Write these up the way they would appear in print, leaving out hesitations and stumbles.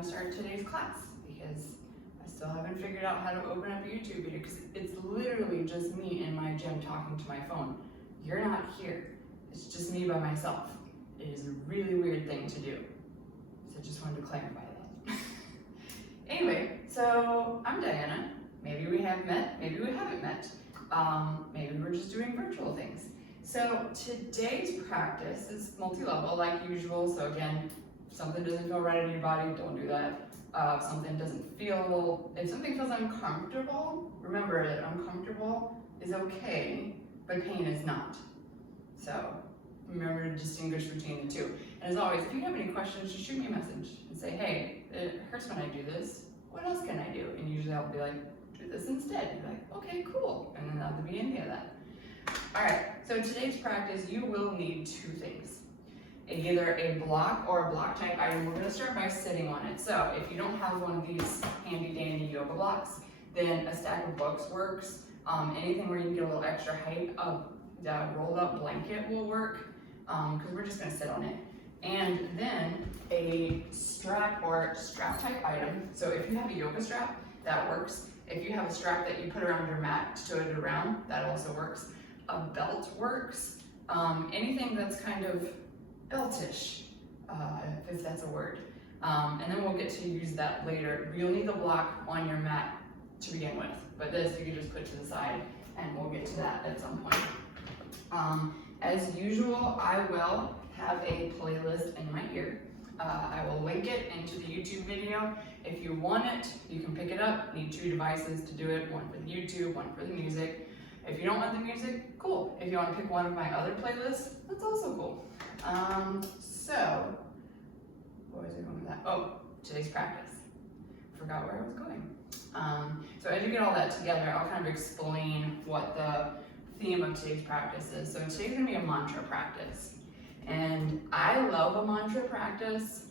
gonna start today's class because I still haven't figured out how to open up a YouTube video because it's literally just me in my gym talking to my phone. You're not here. It's just me by myself. It is a really weird thing to do. So I just wanted to clarify that. Anyway, so I'm Diana. Maybe we have met, maybe we haven't met. Maybe we're just doing virtual things. So today's practice is multi-level like usual. So again, if something doesn't feel right in your body, don't do that. If something feels uncomfortable, remember that uncomfortable is okay, but pain is not. So remember to distinguish between the two. And as always, if you have any questions, just shoot me a message and say, hey, it hurts when I do this. What else can I do? And usually I'll be like, do this instead. You're like, okay, cool. And then that'll be any of that. All right, so today's practice, you will need two things. Either a block or a block type item. We're gonna start by sitting on it. So if you don't have one of these handy dandy yoga blocks, then a stack of books works. Anything where you can get a little extra height, the rolled up blanket will work, because we're just gonna sit on it. And then a strap or strap type item. So if you have a yoga strap, that works. If you have a strap that you put around your mat to tote it around, that also works. A belt works. Anything that's kind of beltish, if that's a word. And then we'll get to use that later. You'll need the block on your mat to begin with, but this you can just put to the side, and we'll get to that at some point. As usual, I will have a playlist in my ear. I will link it into the YouTube video. If you want it, you can pick it up. Need two devices to do it, one for the YouTube, one for the music. If you don't want the music, cool. If you want to pick one of my other playlists, that's also cool. So, what was I going with that? Oh, today's practice. Forgot where I was going. So as you get all that together, I'll kind of explain what the theme of today's practice is. So today's gonna be a mantra practice. And I love a mantra practice.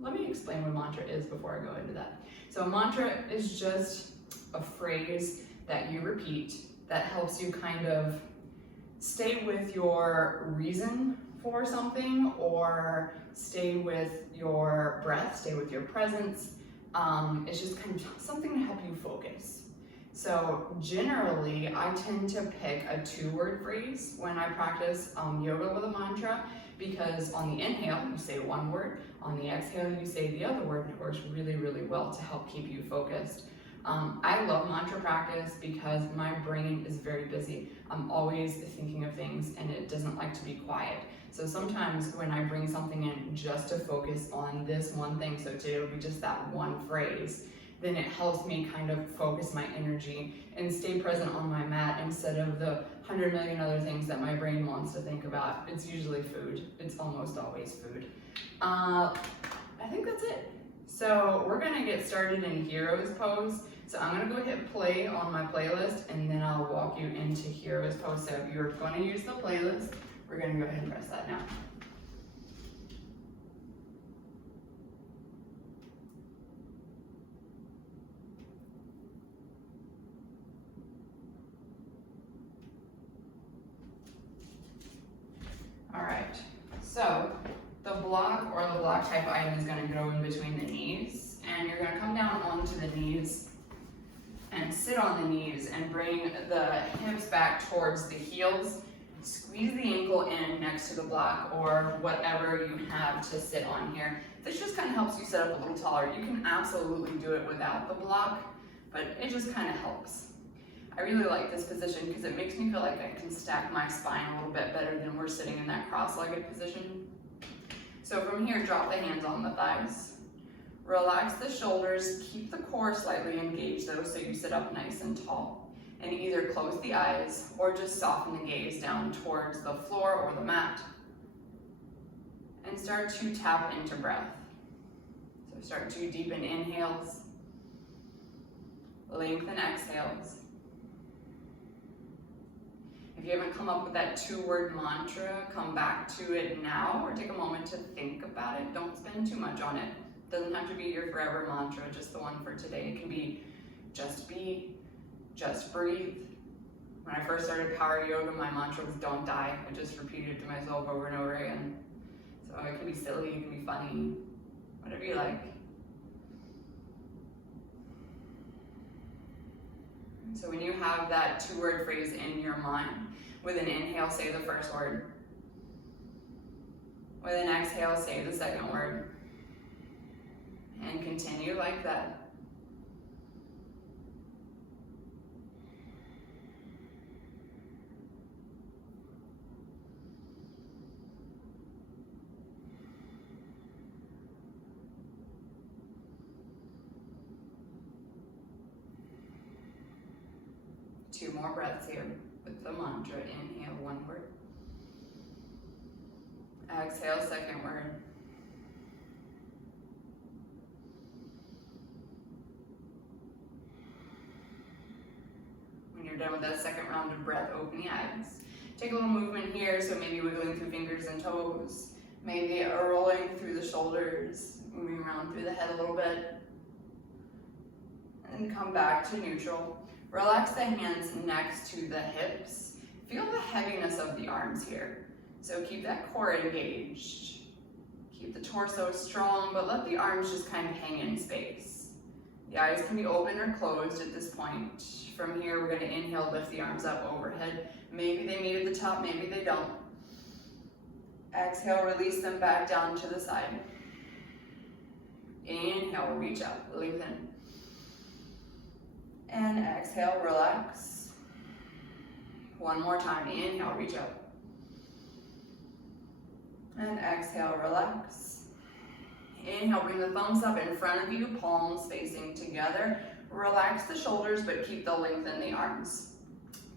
Let me explain what a mantra is before I go into that. So a mantra is just a phrase that you repeat that helps you kind of stay with your reason for something, or stay with your breath, stay with your presence. It's just kind of something to help you focus. So generally, I tend to pick a 2-word phrase when I practice yoga with a mantra, because on the inhale, you say one word, on the exhale, you say the other word, and it works really, really well to help keep you focused. I love mantra practice because my brain is very busy. I'm always thinking of things and it doesn't like to be quiet. So sometimes when I bring something in just to focus on this one thing, so today it'll be just that one phrase, then it helps me kind of focus my energy and stay present on my mat instead of the 100 million other things that my brain wants to think about. It's usually food. It's almost always food. I think that's it. So we're gonna get started in Hero's Pose. So I'm gonna go hit play on my playlist and then I'll walk you into Hero's Pose. So if you're gonna use the playlist, we're gonna go ahead and press that now. All right, so the block or the block type item is gonna go in between the knees, and you're gonna come down onto the knees and sit on the knees and bring the hips back towards the heels. Squeeze the ankle in next to the block or whatever you have to sit on here. This just kind of helps you sit up a little taller. You can absolutely do it without the block, but it just kind of helps. I really like this position because it makes me feel like I can stack my spine a little bit better than we're sitting in that cross-legged position. So from here, drop the hands on the thighs. Relax the shoulders, keep the core slightly engaged though, so you sit up nice and tall. And either close the eyes or just soften the gaze down towards the floor or the mat. And start to tap into breath. So start to deepen inhales, lengthen exhales. If you haven't come up with that 2-word mantra, come back to it now or take a moment to think about it. Don't spend too much on it. Doesn't have to be your forever mantra, just the one for today. It can be just be, just breathe. When I first started power yoga, my mantra was don't die. I just repeated it to myself over and over again. So it can be silly, it can be funny, whatever you like. So when you have that 2-word phrase in your mind, with an inhale, say the first word. With an exhale, say the second word. And continue like that. Two more breaths here with the mantra. Inhale, 1 word. Exhale, second word. When you're done with that second round of breath, open the eyes. Take a little movement here, so maybe wiggling through fingers and toes. Maybe rolling through the shoulders, moving around through the head a little bit. And come back to neutral. Relax the hands next to the hips. Feel the heaviness of the arms here. So keep that core engaged. Keep the torso strong, but let the arms just kind of hang in space. The eyes can be open or closed at this point. From here, we're going to inhale, lift the arms up overhead. Maybe they meet at the top, maybe they don't. Exhale, release them back down to the side. Inhale, reach up, lengthen. And exhale, relax. One more time, inhale, reach up. And exhale, relax. Inhale, bring the thumbs up in front of you, palms facing together. Relax the shoulders, but keep the length in the arms.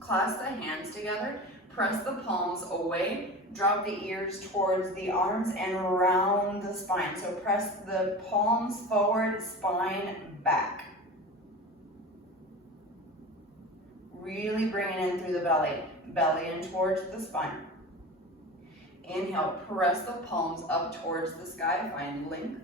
Clasp the hands together, press the palms away, drop the ears towards the arms and round the spine. So press the palms forward, spine back. Really bring it in through the belly. Belly in towards the spine. Inhale, press the palms up towards the sky, find length.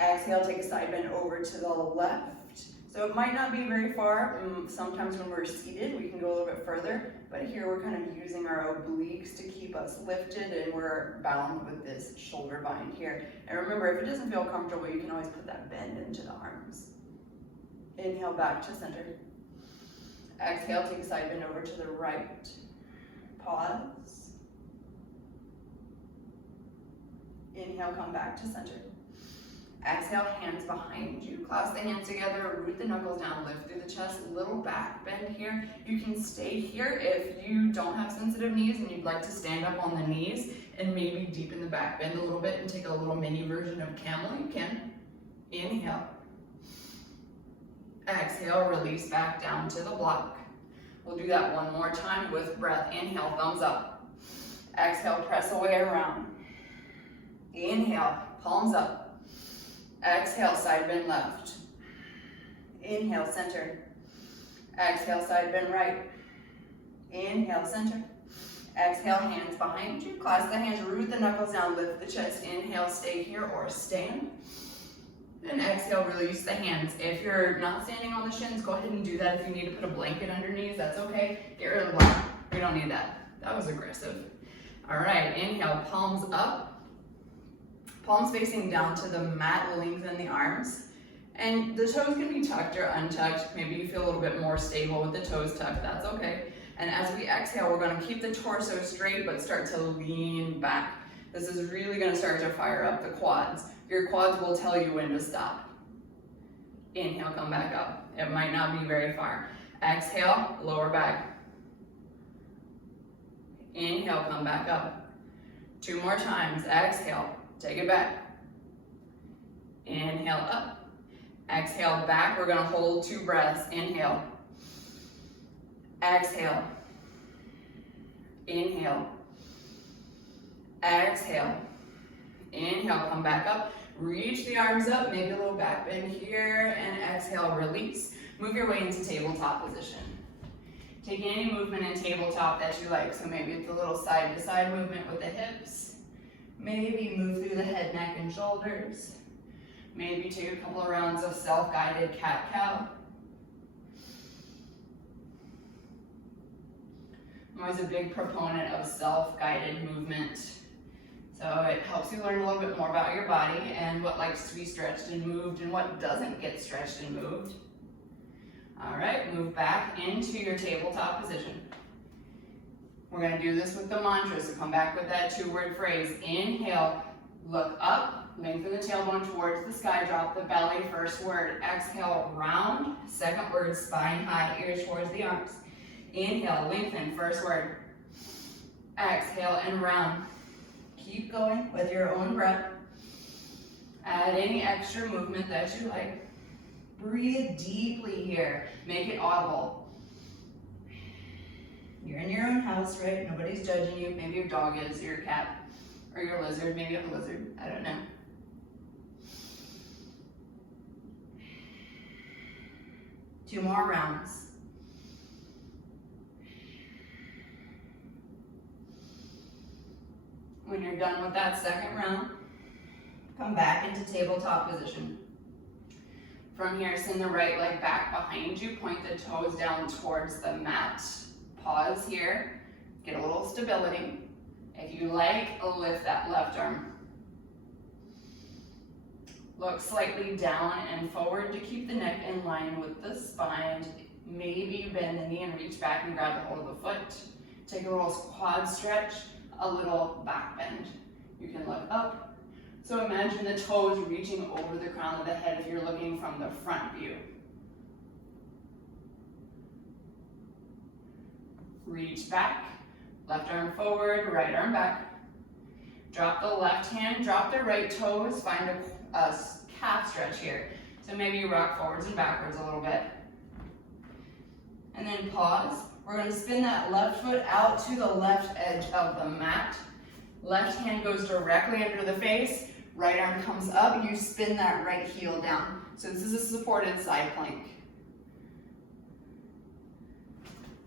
Exhale, take a side bend over to the left. So it might not be very far. Sometimes when we're seated, we can go a little bit further, but here we're kind of using our obliques to keep us lifted, and we're bound with this shoulder bind here. And remember, if it doesn't feel comfortable, you can always put that bend into the arms. Inhale, back to center. Exhale, take a side bend over to the right. Pause. Inhale, come back to center. Exhale, hands behind you. Clasp the hands together, root the knuckles down, lift through the chest, little back bend here. You can stay here if you don't have sensitive knees and you'd like to stand up on the knees and maybe deepen the back bend a little bit and take a little mini version of camel. You can. Inhale. Exhale, release back down to the block. We'll do that one more time with breath. Inhale, thumbs up. Exhale, press away around. Inhale, palms up. Exhale, side bend left. Inhale, center. Exhale, side bend right. Inhale, center. Exhale, hands behind you. Clasp the hands, root the knuckles down, lift the chest. Inhale, stay here or stand. And exhale, release the hands. If you're not standing on the shins, go ahead and do that. If you need to put a blanket underneath, that's okay. Get rid of the block. We don't need that. That was aggressive. All right, inhale, palms up. Palms facing down to the mat, lengthen the arms. And the toes can be tucked or untucked. Maybe you feel a little bit more stable with the toes tucked, that's okay. And as we exhale, we're gonna keep the torso straight, but start to lean back. This is really gonna start to fire up the quads. Your quads will tell you when to stop. Inhale, come back up. It might not be very far. Exhale, lower back. Inhale, come back up. 2 more times. Exhale, take it back. Inhale, up. Exhale, back. We're gonna hold 2 breaths. Inhale. Exhale. Inhale. Exhale. Inhale, come back up. Reach the arms up, maybe a little back bend here, and exhale, release. Move your way into tabletop position. Take any movement in tabletop that you like. So maybe it's a little side-to-side movement with the hips. Maybe move through the head, neck, and shoulders. Maybe take a couple of rounds of self-guided cat-cow. I'm always a big proponent of self-guided movement. So it helps you learn a little bit more about your body and what likes to be stretched and moved and what doesn't get stretched and moved. All right, move move back into your tabletop position. We're gonna do this with the mantra, so come back with that 2-word phrase. Inhale, look up, lengthen the tailbone towards the sky, drop the belly, first word. Exhale, round, second word, spine high, ears towards the arms. Inhale, lengthen, first word. Exhale and round. Keep going with your own breath. Add any extra movement that you like. Breathe deeply here. Make it audible. You're in your own house, right? Nobody's judging you. Maybe your dog is, or your cat, or your lizard. Maybe you have a lizard. I don't know. Two more rounds. When you're done with that second round, come back into tabletop position. From here, send the right leg back behind you. Point the toes down towards the mat. Pause here. Get a little stability. If you like, lift that left arm. Look slightly down and forward to keep the neck in line with the spine. Maybe bend the knee and reach back and grab a hold of the foot. Take a little quad stretch, a little back bend. You can look up. So imagine the toes reaching over the crown of the head if you're looking from the front view. Reach back, left arm forward, right arm back. Drop the left hand, drop the right toes, find a calf stretch here. So maybe you rock forwards and backwards a little bit. And then pause. We're going to spin that left foot out to the left edge of the mat. Left hand goes directly under the face. Right arm comes up. You spin that right heel down. So this is a supported side plank.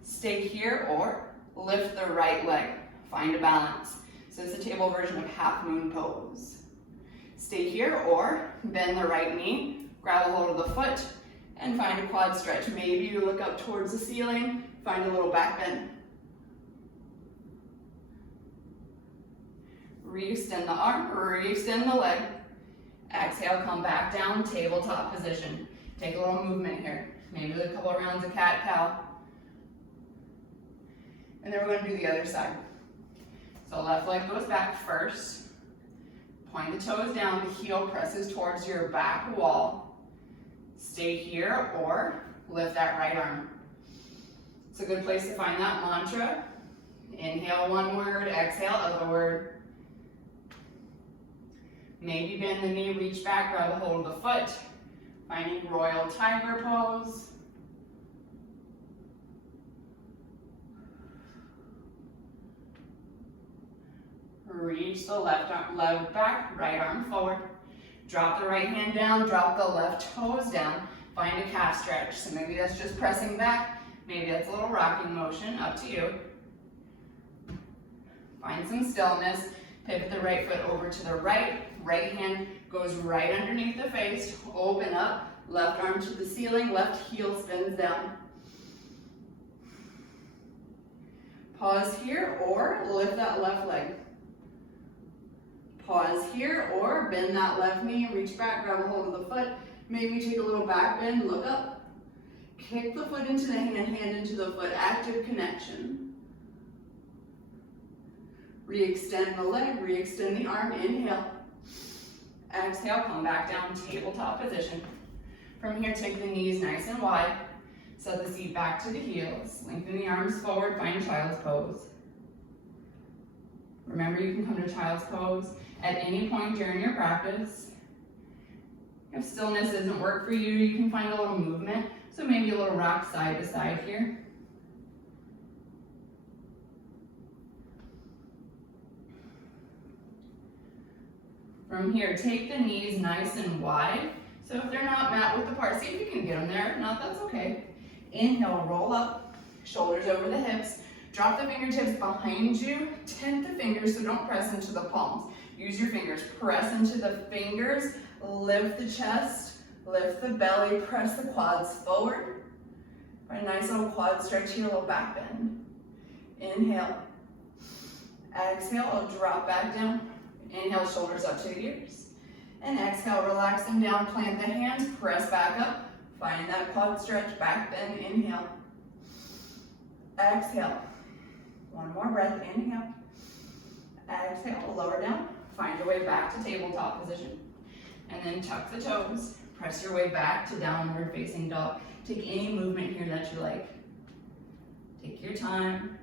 Stay here or lift the right leg. Find a balance. So it's a table version of half moon pose. Stay here or bend the right knee, grab a hold of the foot, and find a quad stretch. Maybe you look up towards the ceiling, find a little back bend. Re-extend the arm, re-extend the leg. Exhale, come back down, tabletop position. Take a little movement here. Maybe a couple of rounds of cat-cow. And then we're going to do the other side. So left leg goes back first. Point the toes down, the heel presses towards your back wall. Stay here or lift that right arm. It's a good place to find that mantra. Inhale one word, exhale other word. Maybe bend the knee, reach back, grab a hold of the foot. Finding royal tiger pose. Reach the left arm, leg back, right arm forward. Drop the right hand down, drop the left toes down. Find a calf stretch. So maybe that's just pressing back. Maybe that's a little rocking motion, up to you. Find some stillness. Pivot the right foot over to the right. Right hand goes right underneath the face. Open up. Left arm to the ceiling. Left heel spins down. Pause here or lift that left leg. Pause here or bend that left knee, reach back, grab a hold of the foot. Maybe take a little back bend, look up. Kick the foot into the hand, hand into the foot, active connection. Re-extend the leg, re-extend the arm, inhale. Exhale, come back down, tabletop position. From here, take the knees nice and wide. Set the seat back to the heels. Lengthen the arms forward, find child's pose. Remember, you can come to child's pose at any point during your practice. If stillness doesn't work for you, you can find a little movement. So maybe a little rock side to side here. From here, take the knees nice and wide. So if they're not mat width apart, see if you can get them there. If not, that's okay. Inhale, roll up, shoulders over the hips. Drop the fingertips behind you. Tent the fingers, so don't press into the palms. Use your fingers. Press into the fingers. Lift the chest. Lift the belly. Press the quads forward. Find a nice little quad stretch here, a little back bend. Inhale. Exhale, drop back down. Inhale, shoulders up to the ears. And exhale, relax them down. Plant the hands. Press back up. Find that quad stretch, back bend, inhale. Exhale. One more breath, inhale. Exhale, lower down. Find your way back to tabletop position. And then tuck the toes. Press your way back to downward facing dog. Take any movement here that you like. Take your time.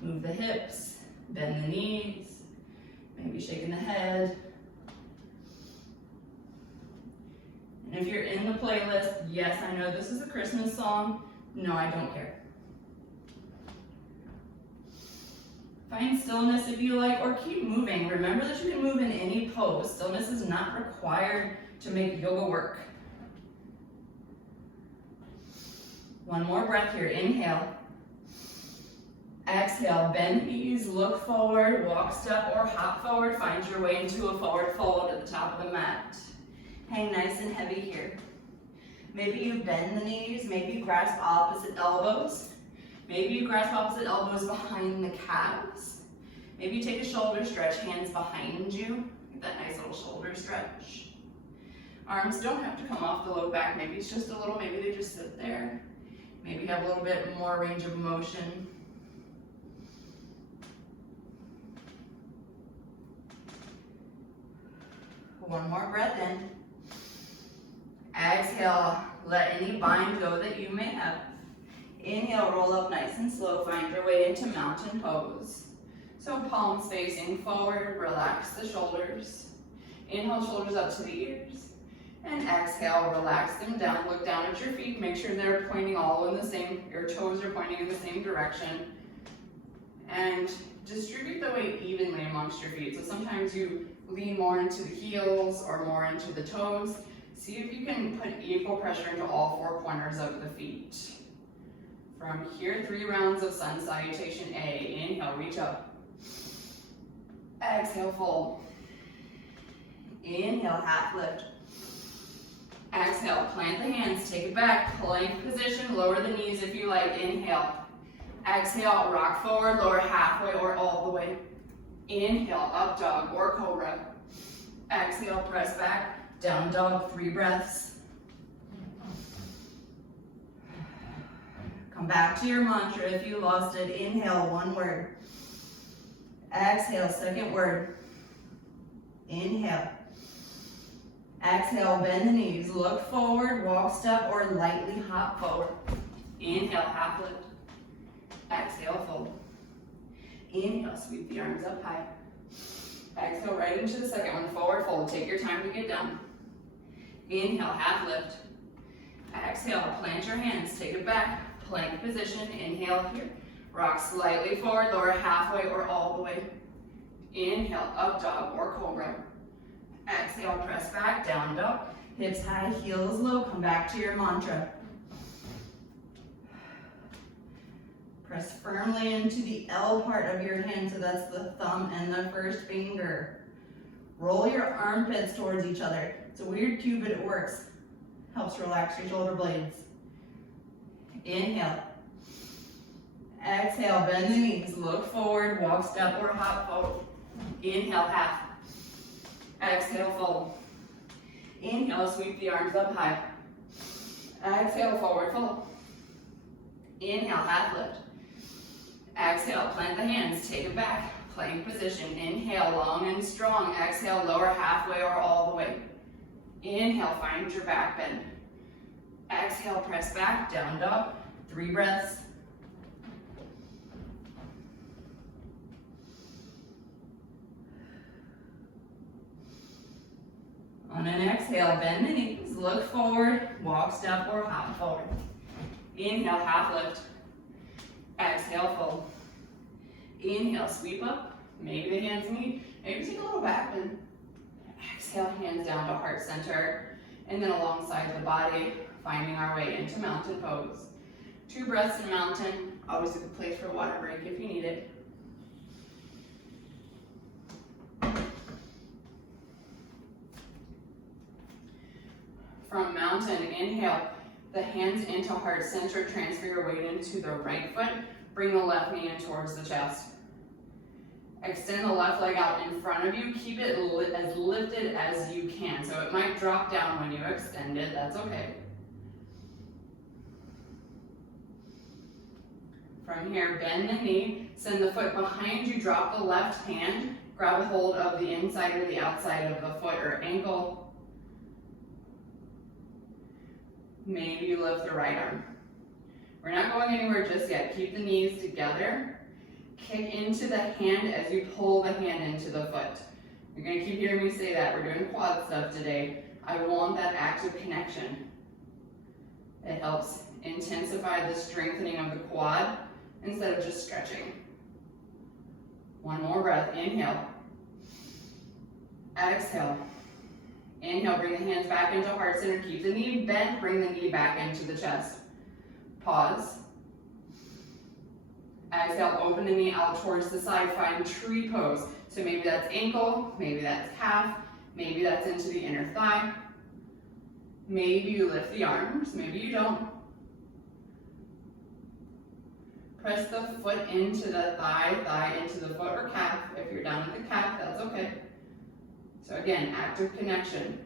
Move the hips, bend the knees, maybe shaking the head. And if you're in the playlist, yes, I know this is a Christmas song. No, I don't care. Find stillness if you like, or keep moving. Remember that you can move in any pose. Stillness is not required to make yoga work. One more breath here, inhale. Exhale, bend the knees, look forward, walk, step, or hop forward. Find your way into a forward fold at the top of the mat. Hang nice and heavy here. Maybe you bend the knees, maybe you grasp opposite elbows. Maybe you grasp opposite elbows behind the calves. Maybe you take a shoulder stretch, hands behind you. Get that nice little shoulder stretch. Arms don't have to come off the low back. Maybe it's just a little, maybe they just sit there. Maybe you have a little bit more range of motion. One more breath in. Exhale, let any bind go that you may have. Inhale, roll up nice and slow. Find your way into mountain pose. So palms facing forward, relax the shoulders. Inhale, shoulders up to the ears. And exhale, relax them down. Look down at your feet. Make sure they're pointing all in the same, your toes are pointing in the same direction. And distribute the weight evenly amongst your feet. So sometimes you lean more into the heels or more into the toes. See if you can put equal pressure into all 4 corners of the feet. From here, 3 rounds of sun salutation A. Inhale, reach up. Exhale, fold. Inhale, half lift. Exhale, plant the hands, take it back, plank position, lower the knees if you like. Inhale. Exhale, rock forward, lower halfway or all the way. Inhale, up dog or cobra. Exhale, press back, down dog, 3 breaths. Come back to your mantra if you lost it. Inhale, 1 word. Exhale, 2nd word. Inhale. Exhale, bend the knees, look forward, walk, step, or lightly hop forward. Inhale, half lift. Exhale, fold. Inhale, sweep the arms up high. Exhale, right into the 2nd one, forward fold. Take your time to get down. Inhale, half lift. Exhale, plant your hands, take it back, plank position. Inhale here. Rock slightly forward, lower halfway or all the way. Inhale, up dog or cobra. Exhale, press back, down dog. Hips high, heels low. Come back to your mantra. Press firmly into the L part of your hand, so that's the thumb and the 1st finger. Roll your armpits towards each other. It's a weird cue, but it works. Helps relax your shoulder blades. Inhale. Exhale, bend the knees, look forward, walk, step, or hop forward. Inhale, half. Exhale, fold. Inhale, sweep the arms up high. Exhale, forward fold. Inhale, half lift. Exhale, plant the hands, take it back, plank position. Inhale, long and strong. Exhale, lower halfway or all the way. Inhale, find your back bend. Exhale, press back, down dog. 3 breaths. On an exhale, bend the knees, look forward, walk, step, or hop forward. Inhale, half lift. Exhale, fold. Inhale, sweep up. Maybe the hands meet. Maybe take a little back bend. Exhale, hands down to heart center. And then alongside the body, finding our way into mountain pose. 2 breaths in mountain. Always a good place for a water break if you need it. From mountain, inhale, the hands into heart center, transfer your weight into the right foot, bring the left knee in towards the chest. Extend the left leg out in front of you, keep it as lifted as you can. So it might drop down when you extend it, that's okay. From here, bend the knee, send the foot behind you, drop the left hand, grab a hold of the inside or the outside of the foot or ankle. Maybe you lift the right arm. We're not going anywhere just yet. Keep the knees together. Kick into the hand as you pull the hand into the foot. You're going to keep hearing me say that. We're doing quad stuff today. I want that active connection. It helps intensify the strengthening of the quad instead of just stretching. One more breath. Inhale. Exhale. Inhale, bring the hands back into heart center. Keep the knee bent, bring the knee back into the chest. Pause. Exhale, open the knee out towards the side. Find tree pose. So maybe that's ankle, maybe that's calf, maybe that's into the inner thigh. Maybe you lift the arms, maybe you don't. Press the foot into the thigh, thigh into the foot or calf. If you're down at the calf, that's okay. So again, active connection.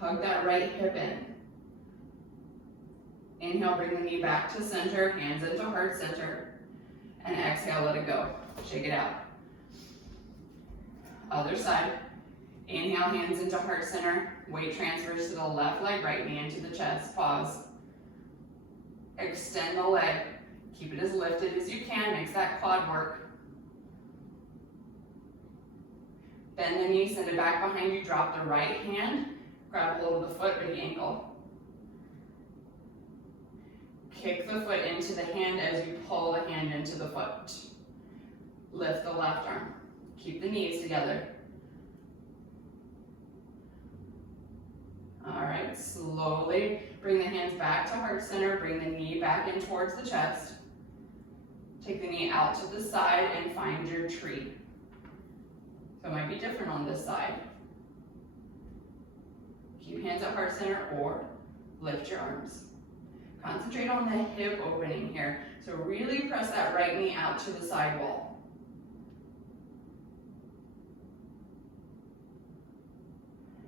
Hug that right hip in. Inhale, bring the knee back to center, hands into heart center. And exhale, let it go. Shake it out. Other side. Inhale, hands into heart center. Weight transfers to the left leg, right knee into the chest. Pause. Extend the leg. Keep it as lifted as you can. Makes that quad work. Bend the knee, send it back behind you. Drop the right hand. Grab hold of the foot or the ankle. Kick the foot into the hand as you pull the hand into the foot. Lift the left arm. Keep the knees together. All right, slowly bring the hands back to heart center. Bring the knee back in towards the chest. Take the knee out to the side and find your tree. So it might be different on this side. Keep hands at heart center or lift your arms. Concentrate on the hip opening here. So really press that right knee out to the side wall.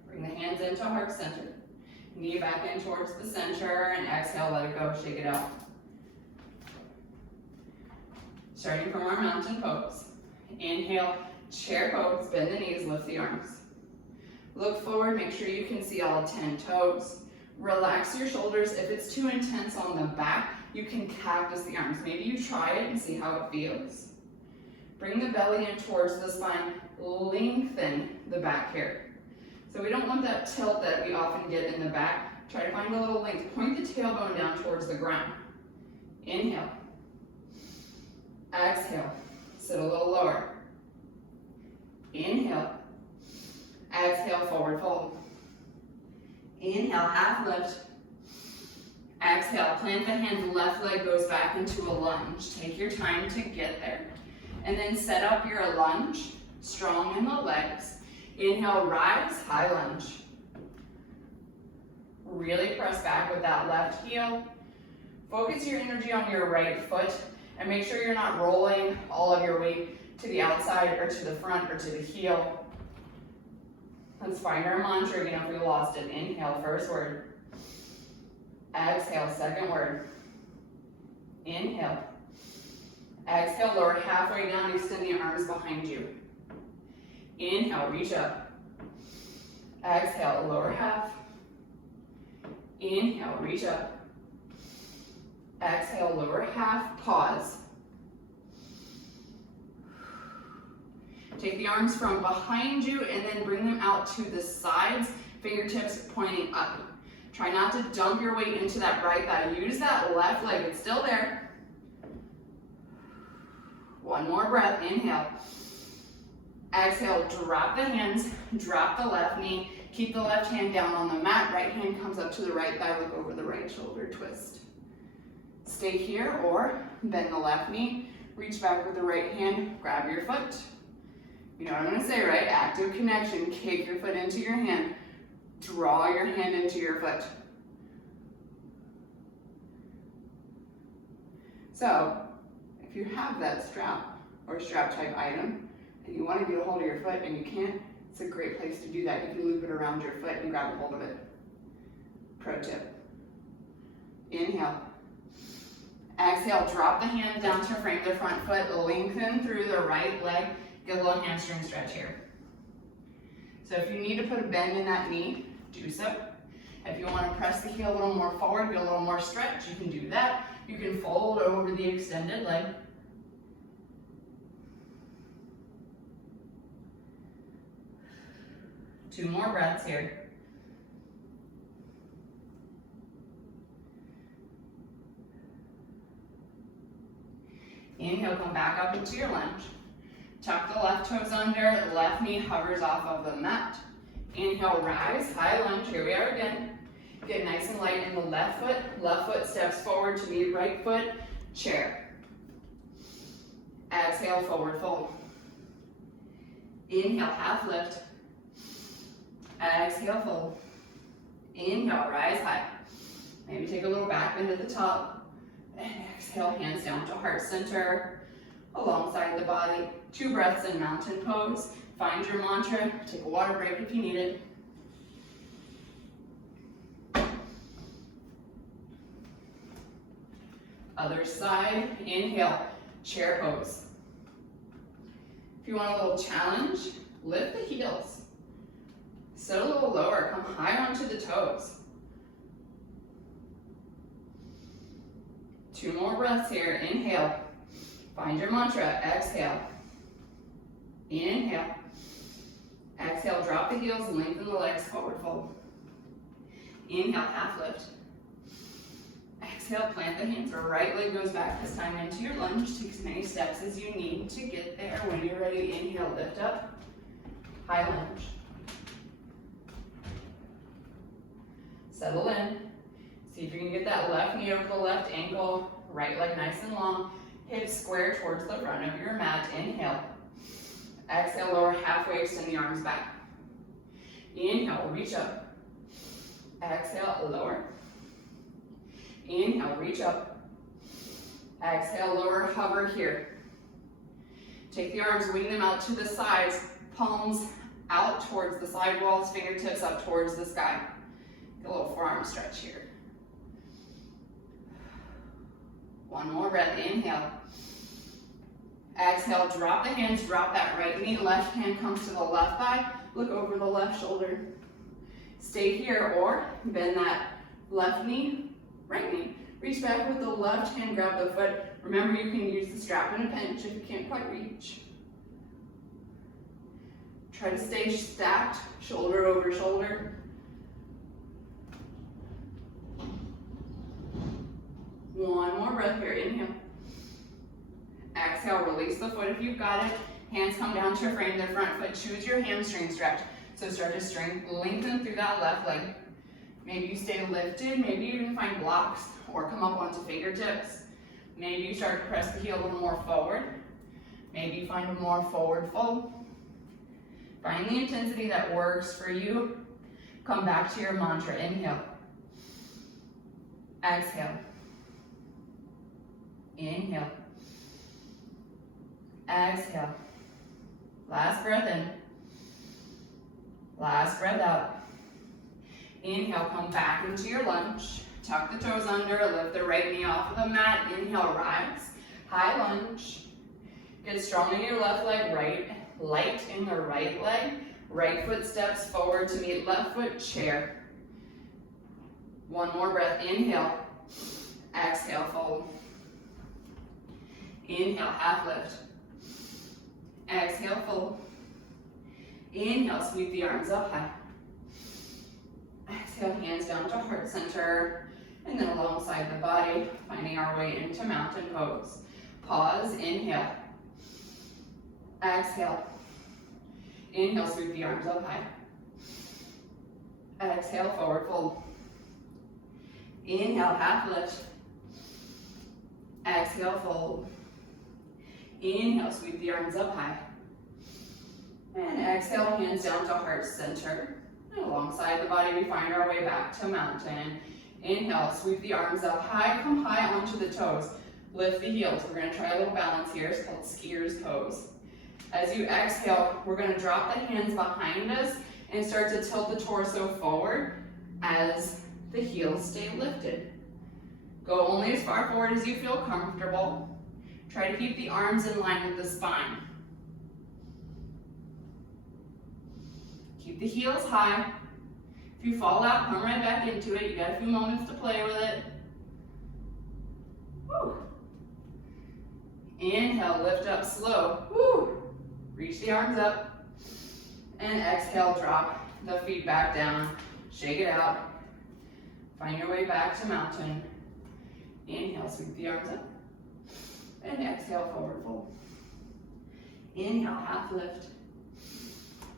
Bring the hands into heart center. Knee back in towards the center and exhale, let it go, shake it out. Starting from our mountain pose. Inhale, chair pose, bend the knees, lift the arms. Look forward, make sure you can see all 10 toes. Relax your shoulders. If it's too intense on the back, you can cactus the arms. Maybe you try it and see how it feels. Bring the belly in towards the spine. Lengthen the back here. So we don't want that tilt that we often get in the back. Try to find a little length. Point the tailbone down towards the ground. Inhale. Exhale. Sit a little lower. Inhale. Exhale, forward fold. Inhale, half lift. Exhale, plant the hands, left leg goes back into a lunge. Take your time to get there. And then set up your lunge, strong in the legs. Inhale, rise, high lunge. Really press back with that left heel. Focus your energy on your right foot and make sure you're not rolling all of your weight to the outside or to the front or to the heel. Let's find our mantra again if we lost it. Inhale, first word. Exhale, second word. Inhale. Exhale, lower halfway down, extend the arms behind you. Inhale, reach up. Exhale, lower half. Inhale, reach up. Exhale, lower half, pause. Take the arms from behind you and then bring them out to the sides, fingertips pointing up. Try not to dump your weight into that right thigh. Use that left leg, it's still there. One more breath, inhale. Exhale, drop the hands, drop the left knee. Keep the left hand down on the mat. Right hand comes up to the right thigh, look over the right shoulder, twist. Stay here or bend the left knee. Reach back with the right hand, grab your foot. You know what I'm gonna say, right? Active connection, kick your foot into your hand. Draw your hand into your foot. So, if you have that strap or strap type item and you want to get a hold of your foot and you can't, it's a great place to do that. You can loop it around your foot and grab a hold of it. Pro tip. Inhale. Exhale, drop the hands down to frame the front foot, lengthen through the right leg, get a little hamstring stretch here. So if you need to put a bend in that knee, do so. If you want to press the heel a little more forward, get a little more stretch, you can do that. You can fold over the extended leg. Two more breaths here. Inhale, come back up into your lunge. Tuck the left toes under, left knee hovers off of the mat. Inhale, rise, high lunge, here we are again. Get nice and light in the left foot steps forward to meet right foot, chair. Exhale, forward fold. Inhale, half lift. Exhale, fold. Inhale, rise high. Maybe take a little back bend at the top. And exhale, hands down to heart center, alongside the body. 2 breaths in mountain pose. Find your mantra, take a water break if you need it. Other side, inhale, chair pose. If you want a little challenge, lift the heels. Sit a little lower, come high onto the toes. 2 more breaths here. Inhale. Find your mantra. Exhale. Inhale. Exhale. Drop the heels. Lengthen the legs. Forward fold. Inhale. Half lift. Exhale. Plant the hands. Right leg goes back this time into your lunge. Take as many steps as you need to get there. When you're ready, inhale. Lift up. High lunge. Settle in. See if you can get that left knee over the left ankle, right leg nice and long, hips square towards the front of your mat. Inhale. Exhale, lower halfway, extend the arms back. Inhale, reach up. Exhale, lower. Inhale, reach up. Exhale, lower, hover here. Take the arms, wing them out to the sides, palms out towards the side walls, fingertips up towards the sky. Get a little forearm stretch here. 1 more breath, inhale. Exhale, drop the hands, drop that right knee, left hand comes to the left thigh, look over the left shoulder. Stay here or bend that left knee, right knee. Reach back with the left hand, grab the foot. Remember, you can use the strap in a pinch if you can't quite reach. Try to stay stacked, shoulder over shoulder. One more breath here, inhale. Exhale, release the foot if you've got it. Hands come down to frame the front foot. Choose your hamstring stretch. So start to lengthen through that left leg. Maybe you stay lifted, maybe you even find blocks or come up onto fingertips. Maybe you start to press the heel a little more forward. Maybe you find a more forward fold. Find the intensity that works for you. Come back to your mantra, inhale. Exhale. Inhale. Exhale. Last breath in. Last breath out. Inhale, come back into your lunge. Tuck the toes under, lift the right knee off of the mat. Inhale, rise. High lunge. Get strong in your left leg, light in the right leg. Right foot steps forward to meet left foot, chair. 1 more breath, inhale. Exhale, fold. Inhale, half lift. Exhale, fold. Inhale, sweep the arms up high. Exhale, hands down to heart center. And then alongside the body, finding our way into mountain pose. Pause, inhale. Exhale. Inhale, sweep the arms up high. Exhale, forward fold. Inhale, half lift. Exhale, fold. Inhale, sweep the arms up high. And exhale, hands down to heart center. And alongside the body, we find our way back to mountain. Inhale, sweep the arms up high, come high onto the toes. Lift the heels. We're gonna try a little balance here. It's called skier's pose. As you exhale, we're gonna drop the hands behind us and start to tilt the torso forward as the heels stay lifted. Go only as far forward as you feel comfortable. Try to keep the arms in line with the spine. Keep the heels high. If you fall out, come right back into it. You got a few moments to play with it. Woo. Inhale, lift up slow. Woo. Reach the arms up. And exhale, drop the feet back down. Shake it out. Find your way back to mountain. Inhale, sweep the arms up. And exhale, forward fold. Inhale, half lift.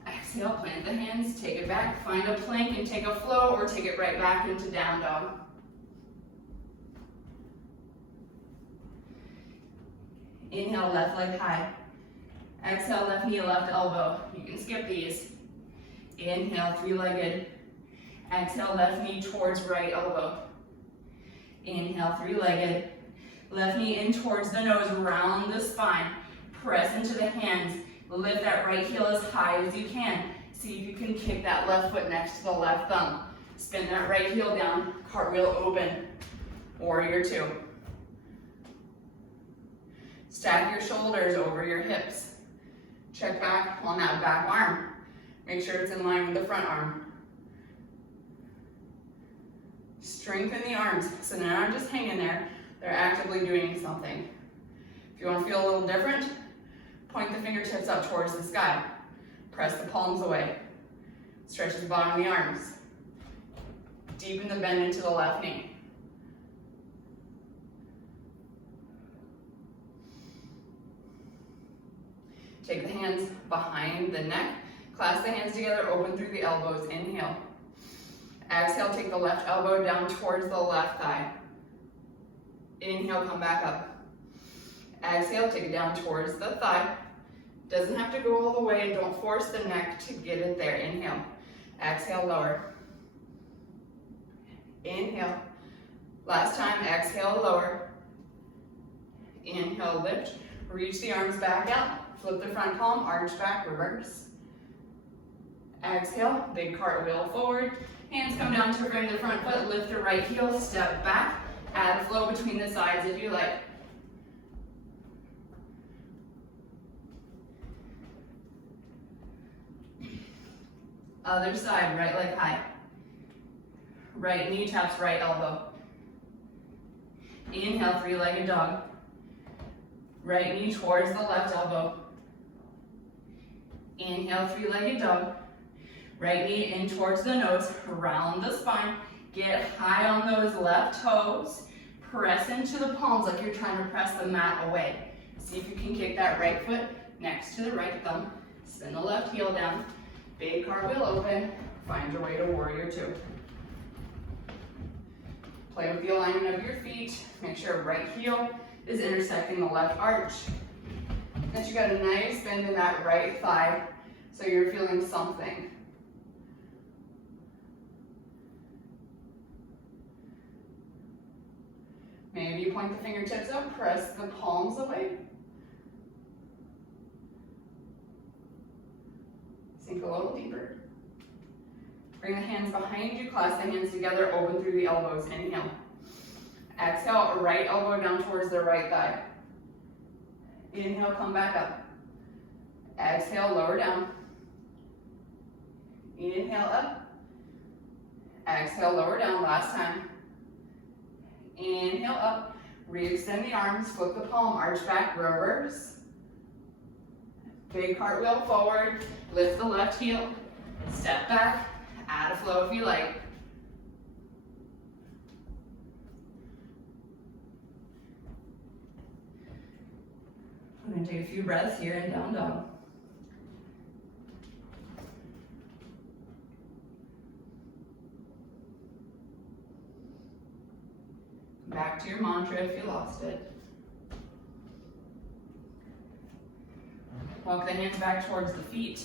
Exhale, plant the hands, take it back, find a plank and take a flow, or take it right back into down dog. Inhale, left leg high. Exhale, left knee, left elbow. You can skip these. Inhale, three-legged. Exhale, left knee towards right elbow. Inhale, three-legged. Left knee in towards the nose, round the spine. Press into the hands. Lift that right heel as high as you can. See if you can kick that left foot next to the left thumb. Spin that right heel down, cartwheel open. Warrior two. Stack your shoulders over your hips. Check back on that back arm. Make sure it's in line with the front arm. Strengthen the arms, so they're not just hanging there, they're actively doing something. If you want to feel a little different, point the fingertips up towards the sky. Press the palms away. Stretch the bottom of the arms. Deepen the bend into the left knee. Take the hands behind the neck. Clasp the hands together, open through the elbows. Inhale. Exhale, take the left elbow down towards the left thigh. Inhale, come back up. Exhale, take it down towards the thigh. Doesn't have to go all the way, and don't force the neck to get it there. Inhale. Exhale, lower. Inhale. Last time, exhale, lower. Inhale, lift. Reach the arms back out. Flip the front palm, arch back, reverse. Exhale, big cartwheel forward. Hands come down to frame the front foot, lift the right heel, step back. Add flow between the sides if you like. Other side, right leg high. Right knee taps right elbow. Inhale, three-legged dog. Right knee towards the left elbow. Inhale, three-legged dog. Right knee in towards the nose, round the spine. Get high on those left toes. Press into the palms like you're trying to press the mat away. See if you can kick that right foot next to the right thumb. Spin the left heel down. Big cartwheel open. Find your way to warrior two. Play with the alignment of your feet. Make sure right heel is intersecting the left arch. That you got a nice bend in that right thigh, so you're feeling something. Maybe you point the fingertips up, press the palms away. Sink a little deeper. Bring the hands behind you, clasp the hands together, open through the elbows. Inhale. Exhale, right elbow down towards the right thigh. Inhale, come back up. Exhale, lower down. Inhale, up. Exhale, lower down. Last time. Inhale, up. Re-extend the arms, flip the palm, arch back, reverse. Big cartwheel forward, lift the left heel, step back, add a flow if you like. I'm going to take a few breaths here in down dog. Back to your mantra if you lost it. Walk the hands back towards the feet.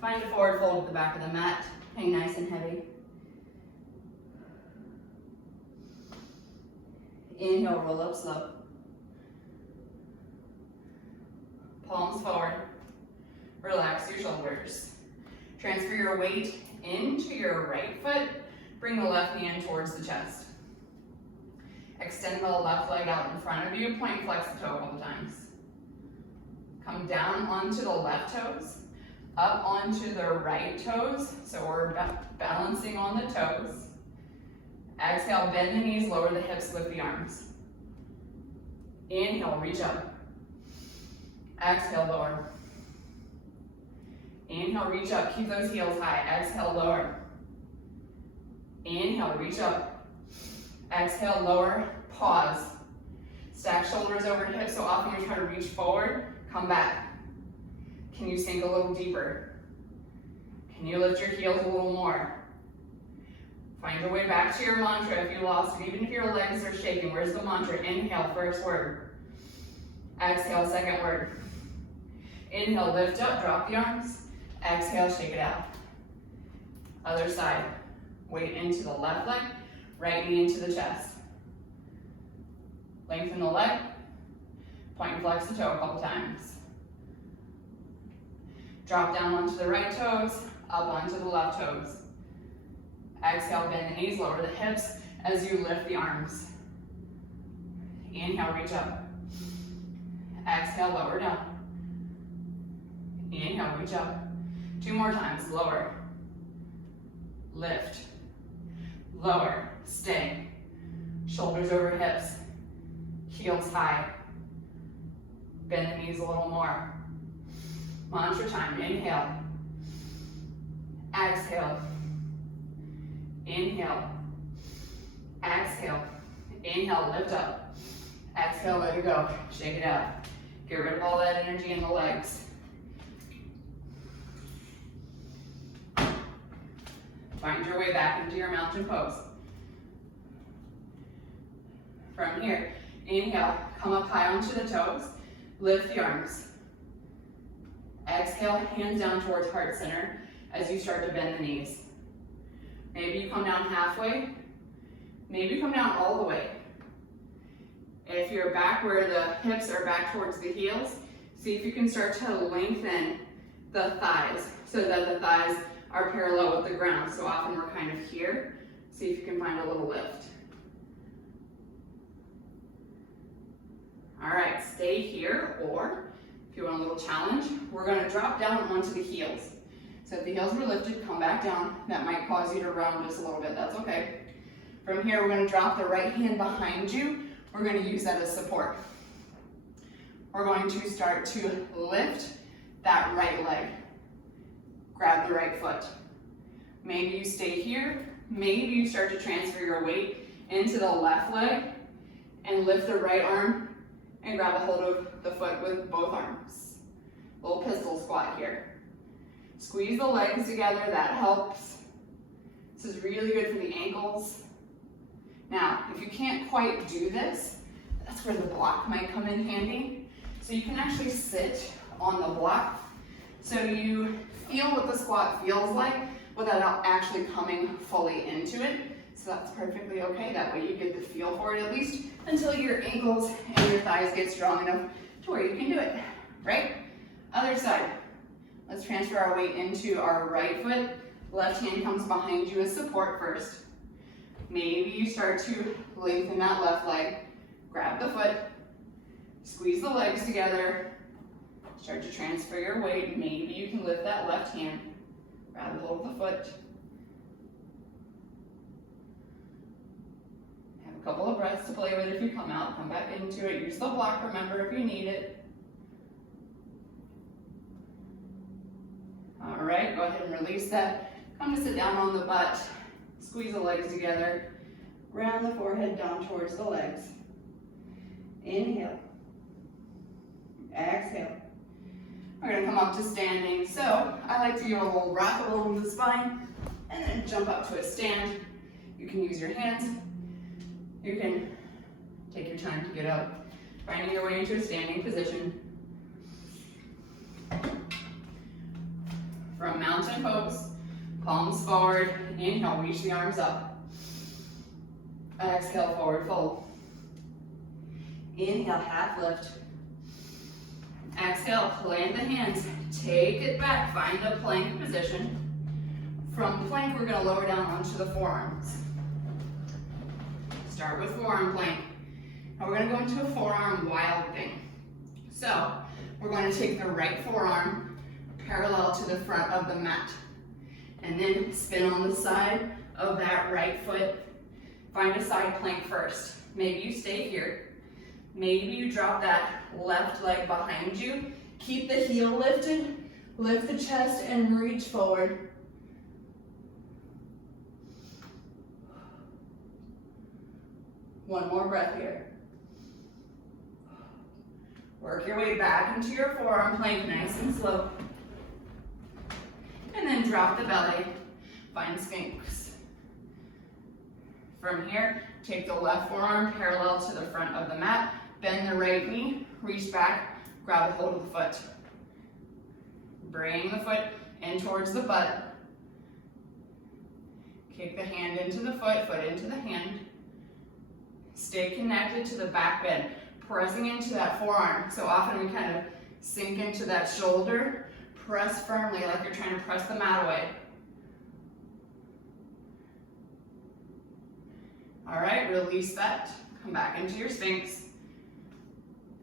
Find a forward fold at the back of the mat. Hang nice and heavy. Inhale, roll up slow. Palms forward. Relax your shoulders. Transfer your weight into your right foot. Bring the left knee in towards the chest. extend the left leg out in front of you, point flex the toe a couple times. Come down onto the left toes, up onto the right toes, so we're balancing on the toes. Exhale, bend the knees, lower the hips, lift the arms. Inhale, reach up. Exhale, lower. Inhale, reach up, keep those heels high. Exhale, lower. Inhale, reach up. Exhale, lower, pause. Stack shoulders over hips, so often you try to reach forward, come back. Can you sink a little deeper? Can you lift your heels a little more? Find your way back to your mantra if you lost it, even if your legs are shaking. Where's the mantra? Inhale, first word. Exhale, second word. Inhale, lift up, drop the arms. Exhale, shake it out. Other side. Weight into the left leg, right knee into the chest. Lengthen the leg. Point and flex the toe a couple times. Drop down onto the right toes, up onto the left toes. Exhale, bend the knees, lower the hips as you lift the arms. Inhale, reach up. Exhale, lower down. Inhale, reach up. 2 more times, lower. Lift. Lower, stay. Shoulders over hips. Heels high. Bend the knees a little more. Mantra time, inhale. Exhale. Inhale. Exhale. Inhale, lift up. Exhale, let it go. Shake it out. Get rid of all that energy in the legs. Find your way back into your mountain pose. From here, inhale, come up high onto the toes, lift the arms. Exhale, hands down towards heart center as you start to bend the knees. Maybe you come down halfway, maybe you come down all the way. If you're back where the hips are back towards the heels, see if you can start to lengthen the thighs so that the thighs are parallel with the ground. So often we're kind of here. See if you can find a little lift. All right, stay here, or if you want a little challenge, we're gonna drop down onto the heels. So if the heels were lifted, come back down. That might cause you to round just a little bit, that's okay. From here, we're gonna drop the right hand behind you. We're gonna use that as support. We're going to start to lift that right leg. Grab the right foot. Maybe you stay here. Maybe you start to transfer your weight into the left leg and lift the right arm and grab a hold of the foot with both arms. Little pistol squat here. Squeeze the legs together, that helps. This is really good for the ankles. Now, if you can't quite do this, that's where the block might come in handy. So you can actually sit on the block so you feel what the squat feels like without actually coming fully into it. So that's perfectly okay. That way you get the feel for it, at least until your ankles and your thighs get strong enough to where you can do it, right? Other side. Let's transfer our weight into our right foot. Left hand comes behind you as support first. Maybe you start to lengthen that left leg. Grab the foot, squeeze the legs together, start to transfer your weight. Maybe you can lift that left hand, grab a hold of the foot. Have a couple of breaths to play with if you come out, come back into it. Use the block, remember, if you need it. All right, go ahead and release that. Come to sit down on the butt. Squeeze the legs together. Round the forehead down towards the legs. Inhale. Exhale. We're gonna come up to standing. So I like to do a little rock along the spine and then jump up to a stand. You can use your hands. You can take your time to get up. Finding your way into a standing position. From mountain pose, palms forward. Inhale, reach the arms up. Exhale, forward fold. Inhale, half lift. Exhale, plant the hands. Take it back, find the plank position. From plank, we're gonna lower down onto the forearms. Start with forearm plank. Now we're gonna go into a forearm wild thing. So we're going to take the right forearm parallel to the front of the mat, and then spin on the side of that right foot. Find a side plank first. Maybe you stay here. Maybe you drop that left leg behind you. Keep the heel lifted, lift the chest and reach forward. One more breath here. Work your way back into your forearm plank, nice and slow. And then drop the belly, find Sphinx. From here, take the left forearm parallel to the front of the mat, bend the right knee, reach back, grab a hold of the foot. Bring the foot in towards the butt. Kick the hand into the foot, foot into the hand. Stay connected to the back bend, pressing into that forearm. So often we kind of sink into that shoulder. Press firmly like you're trying to press the mat away. All right, release that. Come back into your Sphinx.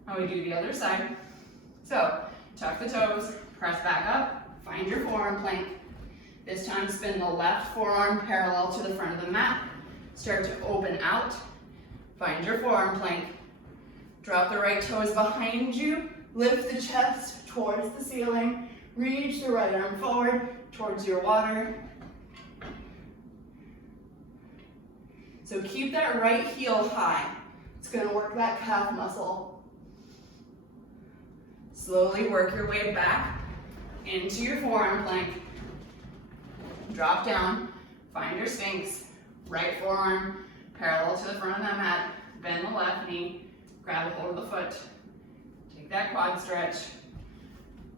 Now we do the other side. So tuck the toes, press back up, find your forearm plank. This time spin the left forearm parallel to the front of the mat. Start to open out. Find your forearm plank. Drop the right toes behind you. Lift the chest towards the ceiling. Reach the right arm forward towards your water. So keep that right heel high. It's going to work that calf muscle. Slowly work your way back into your forearm plank. Drop down, find your Sphinx. Right forearm parallel to the front of that mat. Bend the left knee, grab a hold of the foot. Take that quad stretch.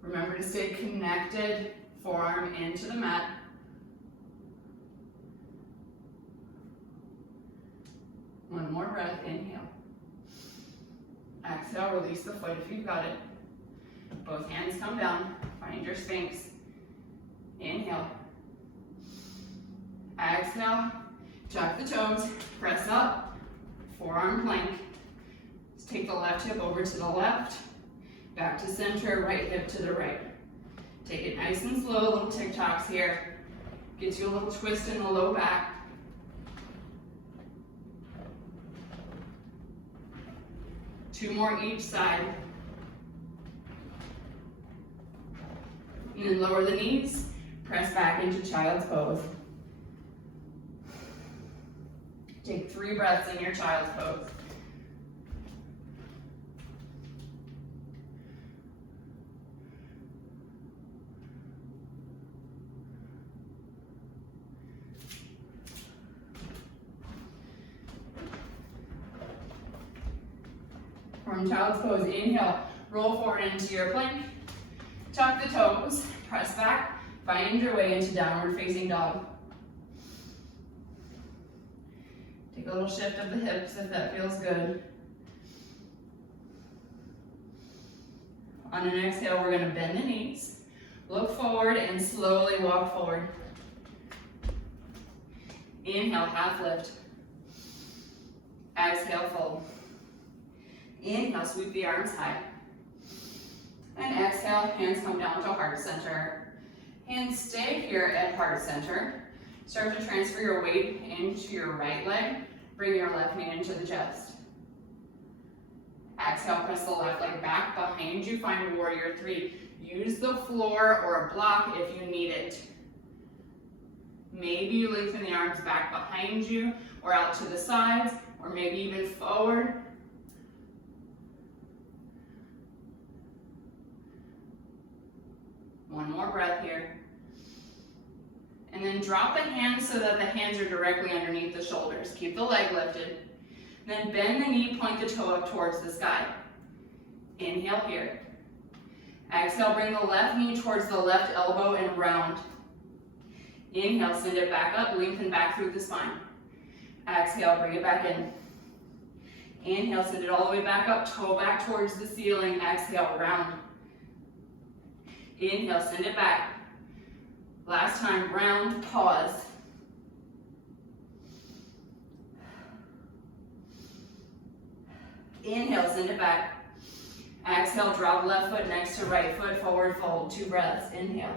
Remember to stay connected, forearm into the mat. One more breath, inhale. Exhale, release the foot if you've got it. Both hands come down, find your Sphinx. Inhale. Exhale, tuck the toes, press up, forearm plank. Just take the left hip over to the left, back to center, right hip to the right. Take it nice and slow, little tick-tocks here. Gets you a little twist in the low back. Two more each side. And then lower the knees, press back into child's pose. Take 3 breaths in your child's pose. From child's pose, inhale, roll forward into your plank. Tuck the toes, press back, find your way into downward facing dog. Take a little shift of the hips if that feels good. On an exhale, we're going to bend the knees, look forward, and slowly walk forward. Inhale, half lift. Exhale, fold. Inhale, sweep the arms high. And exhale, hands come down to heart center. Hands stay here at heart center. Start to transfer your weight into your right leg. Bring your left knee into the chest. Exhale, press the left leg back behind you. Find warrior 3. Use the floor or a block if you need it. Maybe you lengthen the arms back behind you or out to the sides, or maybe even forward. One more breath here. And then drop the hands so that the hands are directly underneath the shoulders. Keep the leg lifted. Then bend the knee, point the toe up towards the sky. Inhale here. Exhale, bring the left knee towards the left elbow and round. Inhale, send it back up, lengthen back through the spine. Exhale, bring it back in. Inhale, send it all the way back up, toe back towards the ceiling. Exhale, round. Inhale, send it back. Last time, round, pause. Inhale, send it back. Exhale, drop left foot next to right foot, forward fold, 2 breaths. Inhale.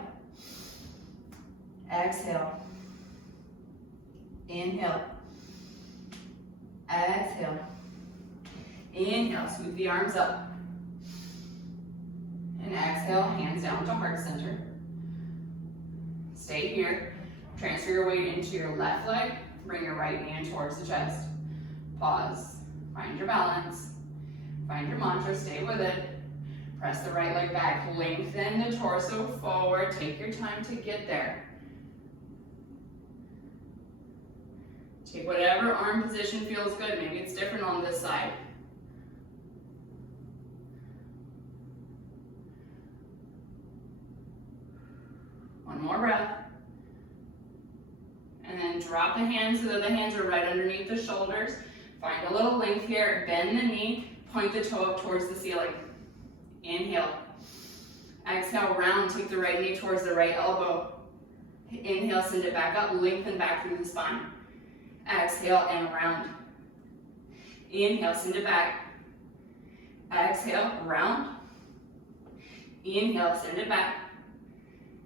Exhale. Inhale. Exhale. Inhale, sweep the arms up. And exhale, hands down to heart center. Stay here. Transfer your weight into your left leg. Bring your right hand towards the chest. Pause. Find your balance. Find your mantra. Stay with it. Press the right leg back. Lengthen the torso forward. Take your time to get there. Take whatever arm position feels good. Maybe it's different on this side. One more breath. And then drop the hands so that the hands are right underneath the shoulders. Find a little length here. Bend the knee. Point the toe up towards the ceiling. Inhale. Exhale, round. Take the right knee towards the right elbow. Inhale, send it back up. Lengthen back through the spine. Exhale and round. Inhale, send it back. Exhale, round. Inhale, send it back.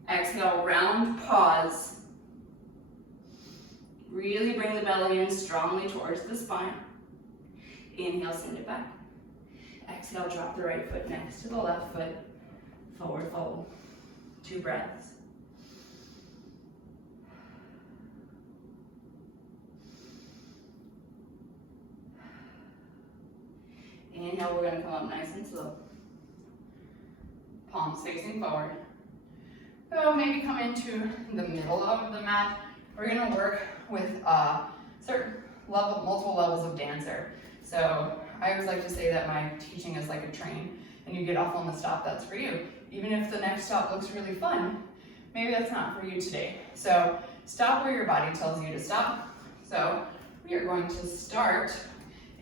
Exhale, round, pause. Really bring the belly in strongly towards the spine. Inhale, send it back. Exhale, drop the right foot next to the left foot. Forward fold. 2 breaths. Inhale, we're going to come up nice and slow. Palms facing forward. So maybe come into the middle of the mat. We're going to work with multiple levels of dancer. So I always like to say that my teaching is like a train, and you get off on the stop that's for you. Even if the next stop looks really fun, maybe that's not for you today. So stop where your body tells you to stop. So we are going to start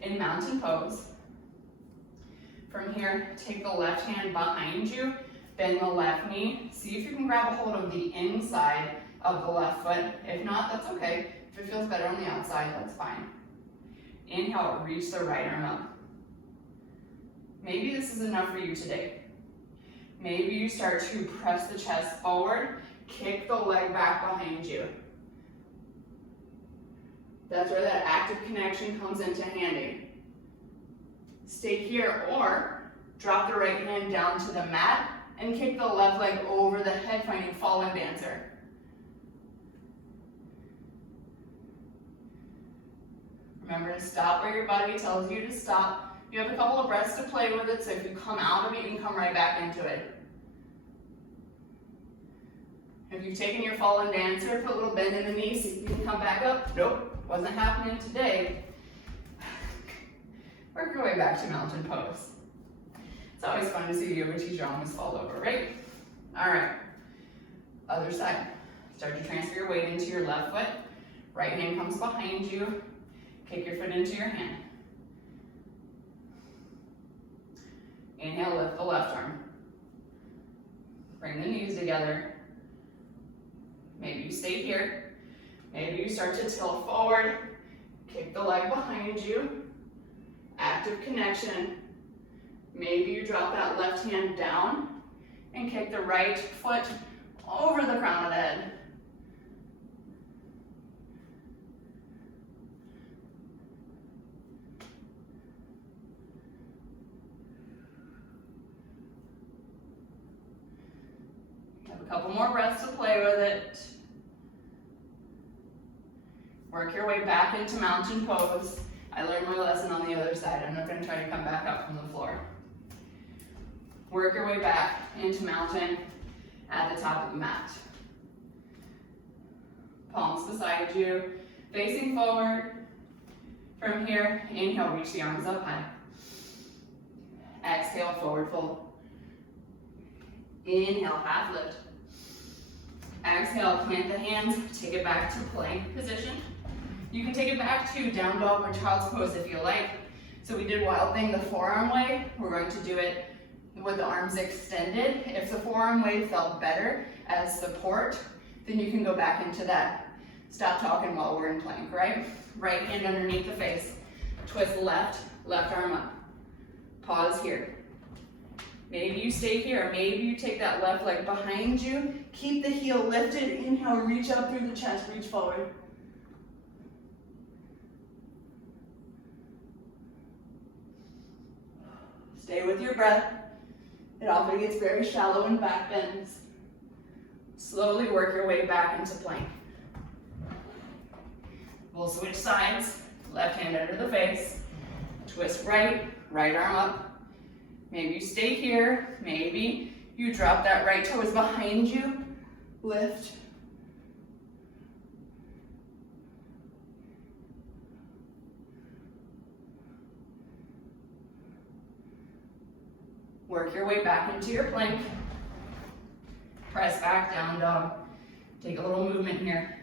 in mountain pose. From here, take the left hand behind you, bend the left knee. See if you can grab a hold of the inside of the left foot. If not, that's okay. If it feels better on the outside, that's fine. Inhale, reach the right arm up. Maybe this is enough for you today. Maybe you start to press the chest forward, kick the leg back behind you. That's where that active connection comes into handing. Stay here or drop the right hand down to the mat and kick the left leg over the head, finding fallen dancer. Remember to stop where your body tells you to stop. You have a couple of breaths to play with it, so if you come out of it, you can come right back into it. If you've taken your fallen dancer, put a little bend in the knee, see if you can come back up. Nope, wasn't happening today. Work your way back to mountain pose. It's always fun to see a yoga teacher almost fall over, right? All right, other side. Start to transfer your weight into your left foot. Right hand comes behind you. Kick your foot into your hand. Inhale, lift the left arm. Bring the knees together. Maybe you stay here. Maybe you start to tilt forward. Kick the leg behind you. Active connection. Maybe you drop that left hand down and kick the right foot over the crown of the head. Have a couple more breaths to play with it. Work your way back into mountain pose. I learned my lesson on the other side. I'm not going to try to come back up from the floor. Work your way back into mountain at the top of the mat. Palms beside you, facing forward. From here, inhale, reach the arms up high. Exhale, forward fold. Inhale, half lift. Exhale, plant the hands, take it back to plank position. You can take it back to down dog or child's pose if you like. So we did wild thing the forearm way. We're going to do it with the arms extended. If the forearm way felt better as support, then you can go back into that. Stop talking while we're in plank, right? Right hand underneath the face. Twist left, left arm up. Pause here. Maybe you stay here. Maybe you take that left leg behind you. Keep the heel lifted. Inhale, reach up through the chest, reach forward. Stay with your breath. It often gets very shallow in back bends. Slowly work your way back into plank. We'll switch sides. Left hand under the face. Twist right, right arm up. Maybe you stay here. Maybe you drop that right toe is behind you. Lift. Work your way back into your plank. Press back, down dog. Take a little movement here.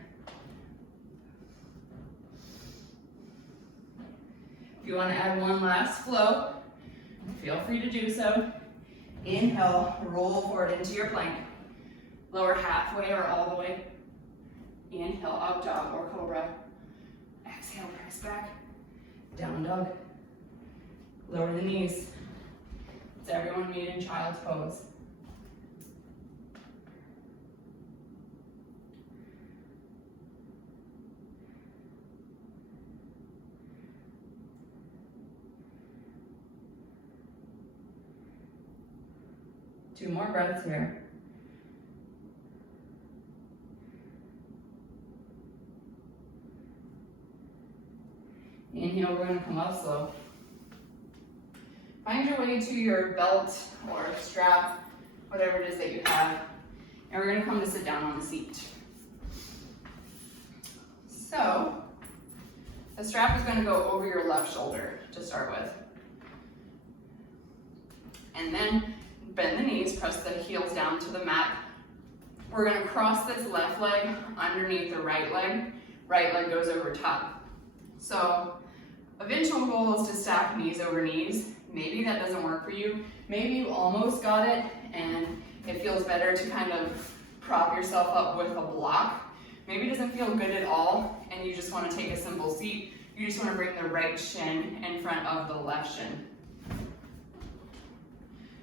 If you want to add one last flow, feel free to do so. Inhale, roll forward into your plank. Lower halfway or all the way. Inhale, up dog or cobra. Exhale, press back. Down dog. Lower the knees. It's everyone meet in child's pose. Two more breaths here. Inhale, we're going to come up slow. Find your way to your belt or strap, whatever it is that you have. And we're going to come to sit down on the seat. So, the strap is going to go over your left shoulder to start with. And then bend the knees, press the heels down to the mat. We're going to cross this left leg underneath the right leg. Right leg goes over top. So, eventual goal is to stack knees over knees. Maybe that doesn't work for you. Maybe you almost got it and it feels better to kind of prop yourself up with a block. Maybe it doesn't feel good at all and you just want to take a simple seat. You just want to bring the right shin in front of the left shin.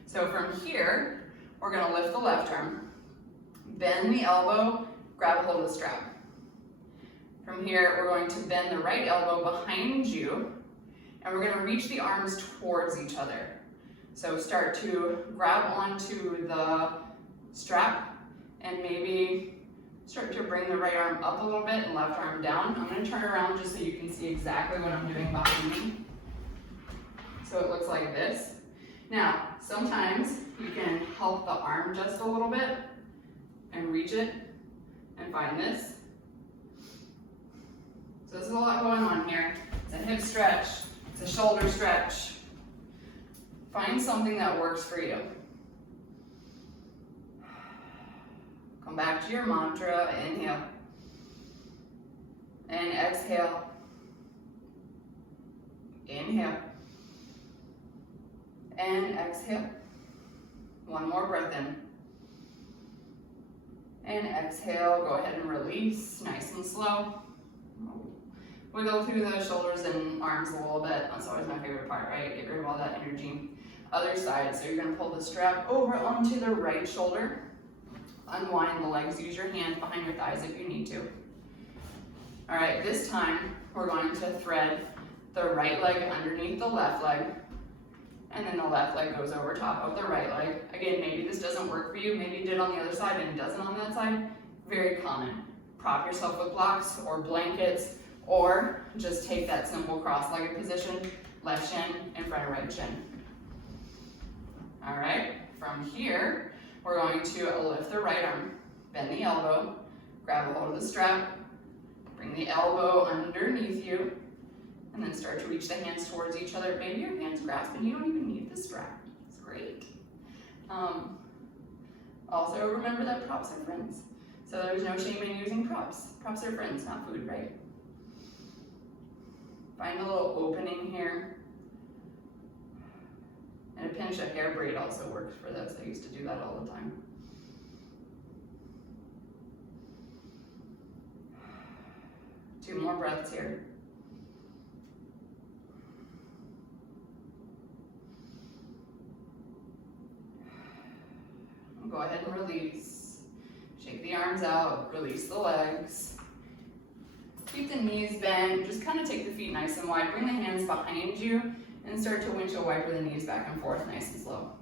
So from here, we're going to lift the left arm, bend the elbow, grab a hold of the strap. From here, we're going to bend the right elbow behind you, and we're going to reach the arms towards each other. So start to grab onto the strap, and maybe start to bring the right arm up a little bit and left arm down. I'm going to turn around just so you can see exactly what I'm doing behind me. So it looks like this. Now, sometimes you can help the arm just a little bit and reach it and find this. So there's a lot going on here. It's a hip stretch, it's a shoulder stretch. Find something that works for you. Come back to your mantra, inhale. And exhale. Inhale. And exhale. One more breath in. And exhale, go ahead and release, nice and slow. Wiggle through the shoulders and arms a little bit. That's always my favorite part, right? Get rid of all that energy. Other side, so you're gonna pull the strap over onto the right shoulder. Unwind the legs, use your hands behind your thighs if you need to. All right, this time, we're going to thread the right leg underneath the left leg, and then the left leg goes over top of the right leg. Again, maybe this doesn't work for you, maybe you did on the other side and it doesn't on that side. Very common. Prop yourself with blocks or blankets, or just take that simple cross-legged position, left shin in front of right shin. All right, from here, we're going to lift the right arm, bend the elbow, grab a hold of the strap, bring the elbow underneath you, and then start to reach the hands towards each other. Maybe your hands grasp and you don't even need the strap. It's great. Also, remember that props are friends. So there's no shame in using props. Props are friends, not food, right? Find a little opening here. And a pinch of hair braid also works for this. I used to do that all the time. Two more breaths here. go ahead and release. Shake the arms out, release the legs. Keep the knees bent, just kind of take the feet nice and wide. Bring the hands behind you and start to windshield wiper the knees back and forth nice and slow.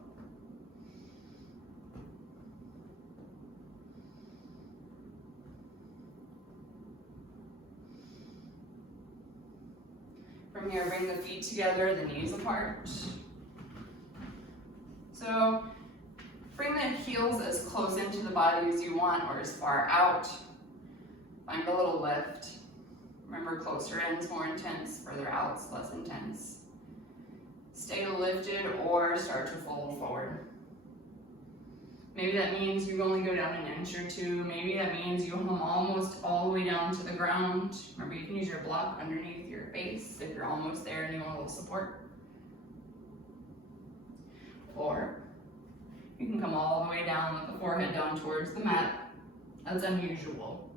From here, bring the feet together, the knees apart. So bring the heels as close into the body as you want or as far out. Find a little lift. Remember, closer ends more intense, further out's less intense. Stay lifted or start to fold forward. Maybe that means you only go down an inch or two. Maybe that means you home almost all the way down to the ground. Remember, you can use your block underneath your face if you're almost there and you want a little support. Or you can come all the way down with the forehead down towards the mat. That's unusual.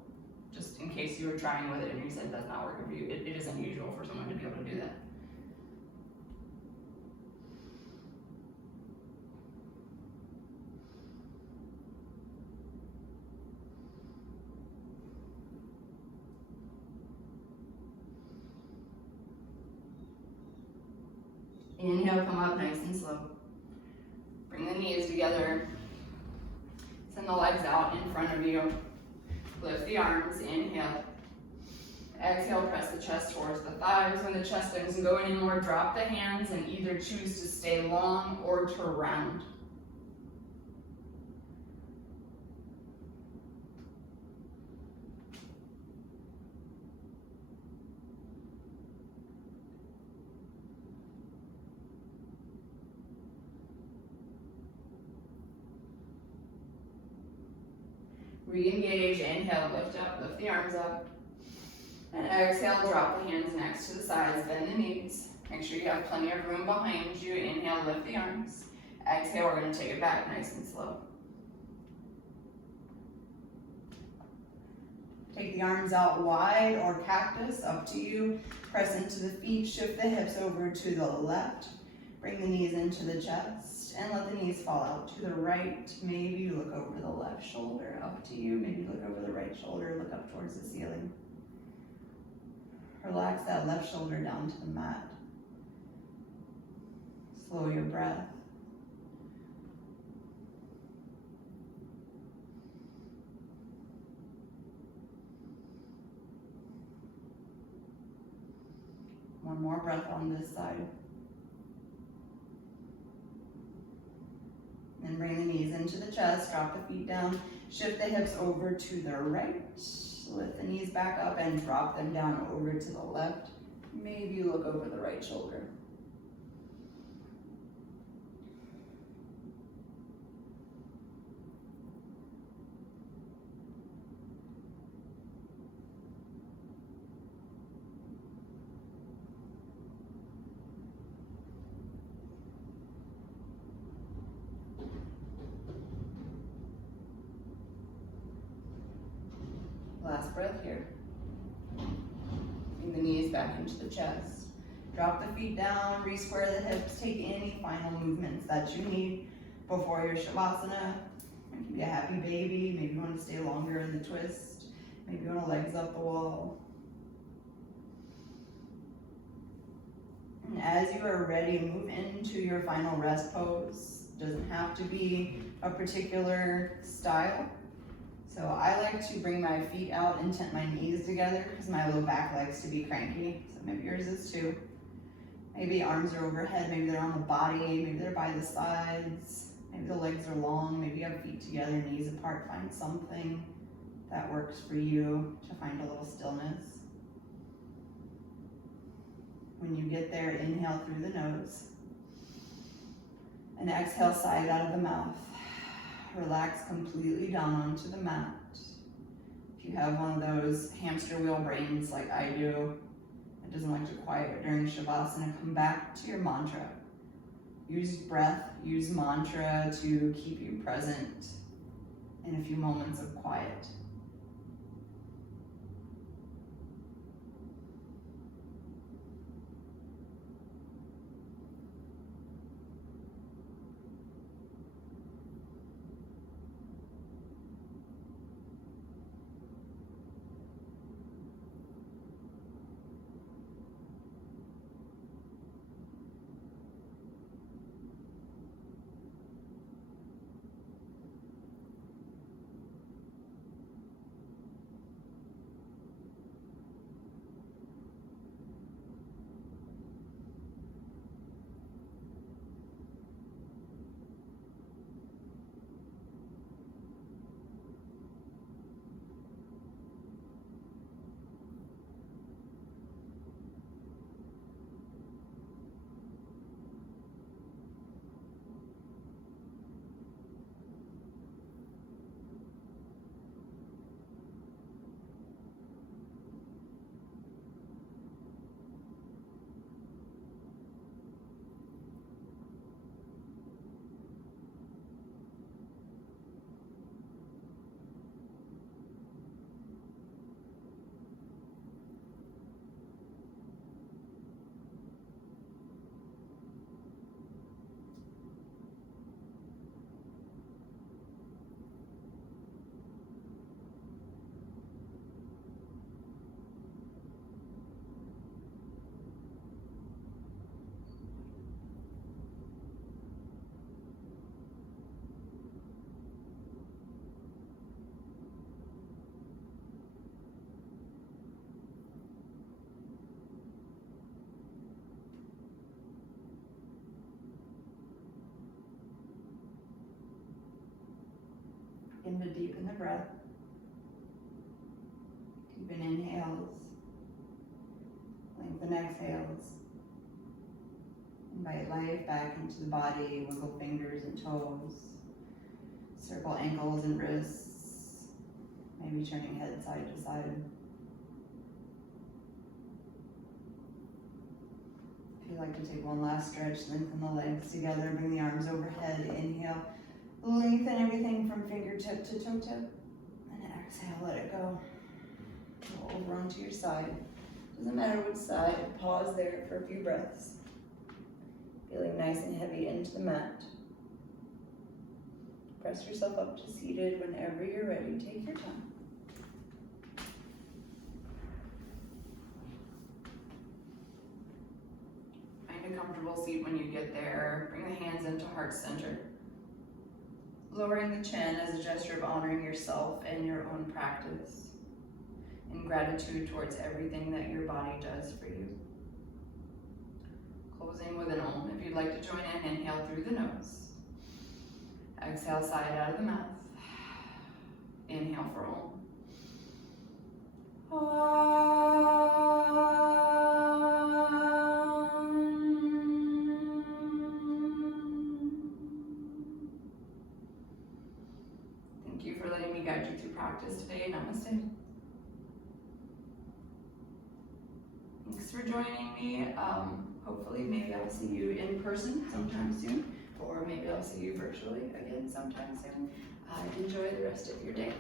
Just in case you were trying with it and you said that's not working for you, it is unusual for someone to be able to do that. Inhale, come up nice and slow. Bring the knees together. Send the legs out in front of you. Lift the arms, inhale. Exhale, press the chest towards the thighs. When the chest isn't going inward, drop the hands and either choose to stay long or to round. Re-engage, inhale, lift up, lift the arms up. And exhale, drop the hands next to the sides, bend the knees. Make sure you have plenty of room behind you. Inhale, lift the arms. Exhale, we're gonna take it back nice and slow. Take the arms out wide or cactus, up to you. Press into the feet, shift the hips over to the left. Bring the knees into the chest and let the knees fall out to the right. Maybe you look over the left shoulder, up to you. Maybe look over the right shoulder, look up towards the ceiling. Relax that left shoulder down to the mat. Slow your breath. One more breath on this side. And bring the knees into the chest, drop the feet down, shift the hips over to the right, lift the knees back up and drop them down over to the left. Maybe you look over the right shoulder. Last breath here. Bring the knees back into the chest. Drop the feet down, re-square the hips, take any final movements that you need before your Shavasana. It can be a happy baby, maybe you want to stay longer in the twist, maybe you want to legs up the wall. And as you are ready, move into your final rest pose. Doesn't have to be a particular style. So I like to bring my feet out and tent my knees together because my low back likes to be cranky. So maybe yours is too. Maybe arms are overhead, maybe they're on the body, maybe they're by the sides, maybe the legs are long, maybe you have feet together, knees apart. Find something that works for you to find a little stillness. When you get there, inhale through the nose and exhale side out of the mouth. Relax completely down onto the mat. If you have one of those hamster wheel brains like I do, it doesn't like to quiet during Shavasana, come back to your mantra. Use breath, use mantra to keep you present in a few moments of quiet. looking to deepen the breath. Deepen inhales, lengthen exhales. Invite life back into the body, wiggle fingers and toes. Circle ankles and wrists, maybe turning head side to side. If you'd like to take one last stretch, lengthen the legs together, bring the arms overhead, inhale. Lengthen everything from fingertip to toe tip, and exhale, let it go. Go over onto your side. Doesn't matter which side, pause there for a few breaths. Feeling nice and heavy into the mat. Press yourself up to seated. Whenever you're ready, take your time. Find a comfortable seat when you get there. Bring the hands into heart center. Lowering the chin as a gesture of honoring yourself and your own practice. And gratitude towards everything that your body does for you. Closing with an Om. If you'd like to join in, inhale through the nose. Exhale, side out of the mouth. Inhale for Om. Thank you for letting me guide you through practice today. Namaste. Thanks for joining me. Hopefully, maybe I'll see you in person sometime soon, or maybe I'll see you virtually again sometime soon. Enjoy the rest of your day.